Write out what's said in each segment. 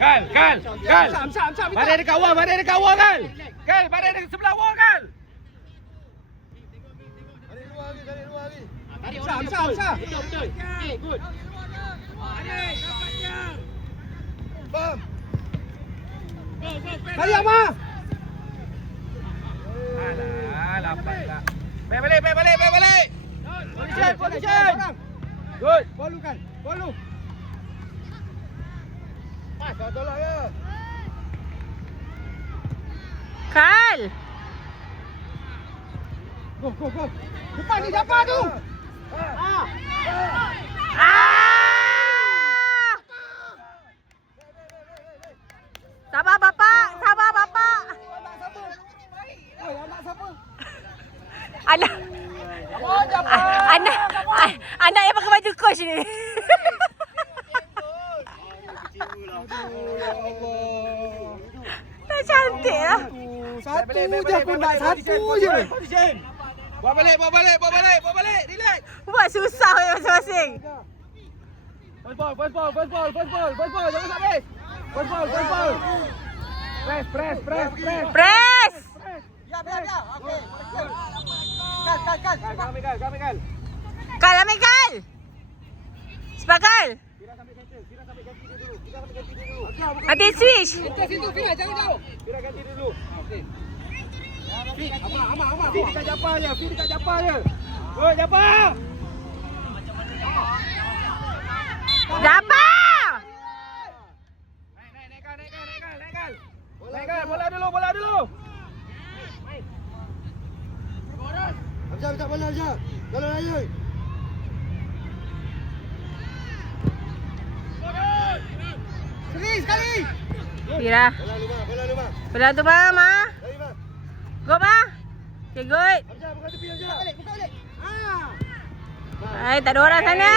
Kal. Badan dekat wall, Kal. Kal, badan dekat sebelah wall, Kal. Amsa. Betul. Okay, good. Kali Amar. Alah, lambat tak. Baik balik. Position. Good. Bolu. Pas, tolak ya. Kal. Go. Depan ni siapa tu? Ah! Sabar bapak. Anak siapa? Anak. Anak yang pakai baju coach ni. Ya Allah. Tak cantik lah. Satu je aku nak, satu je. Position. Bawa balik. Relax. Buat susah masing-masing. First ball. Jangan sampai. First ball. Press. Press. Biar. Okey. Kal. Kal. Kal ambil Kal. Sepakal. Kira sampai ganti dia dulu. Nanti switch. Kat situ, Fira, jangan jauh. Kira ganti dulu. Okey. Fit, Amar. Fit dekat Japa je. Good, Japa. Japa. Naikkan. Bola dulu. Amsa bola Amsa. Tolong ayo. Sekali. Fira. Bola lima. Bola tu bang, Ma. Lari, Ma. Go, Ma. Okay, good. Amsa, buka tepi Amsa. Buka balik. Hai, tak ada orang sana.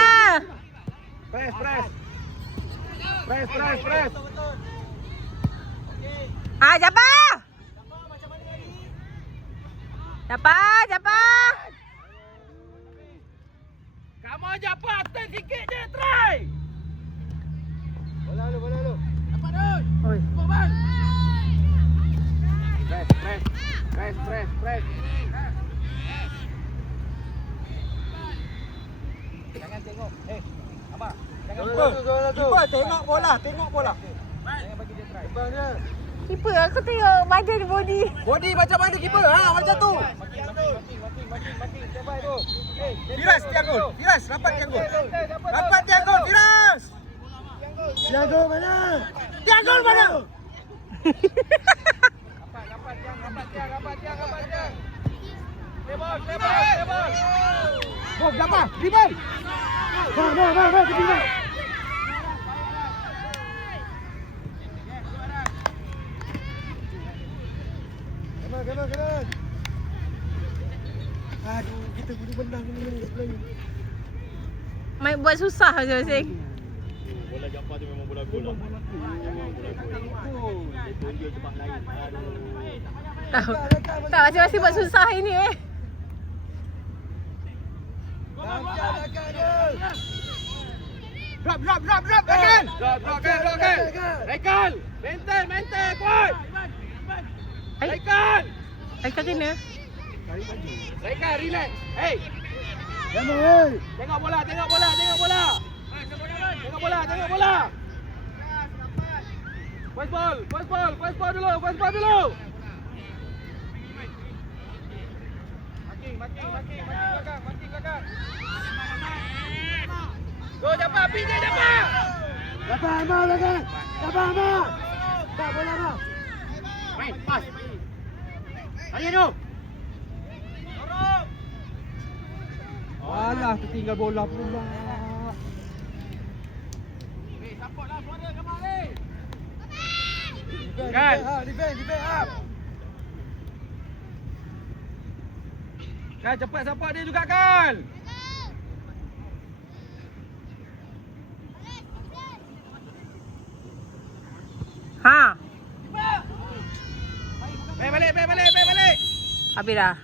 Press. Japa. Japa. Kamu Japa, turn sikit je, try. Bola lu. Oi. Press. Jangan tengok. Apa? Jangan lupa. Kiper tengok bola. Jangan bagi dia try. Kiper dia. Keeper aku tengok badan body. Body macam mana kiper? Macam tu. Makin. Cepat tu. Firas tiang gol. Rapat tiang gol. Firas. Tiang gol mana? Rapat tiang. Tebal. Bob berapa? Dribble. Dribble. Come on. Aduh, kita guna benang ni sebenarnya. Main buat susah masing-masing. Bola Japa tu memang bola gol lah. Dia cepat lari. Tahu. Tak masing-masing buat susah ini Drop again. Rekal. Maintain, kuat. Rekal. Aikal kena. Rekal, relax. Hey. Jangan. Tengok bola. Tengok bola. First ball dulu. Making belakang. Go Japa, pinjam Japa. Japa Amar lagi. Tak bola Amar. Main, pas. Ayo tu. Alah, tertinggal bola pula. Support lah, suara Kamal ni. Defend up. Kan cepat support dia juga kan. Ha. Balik. Habis dah.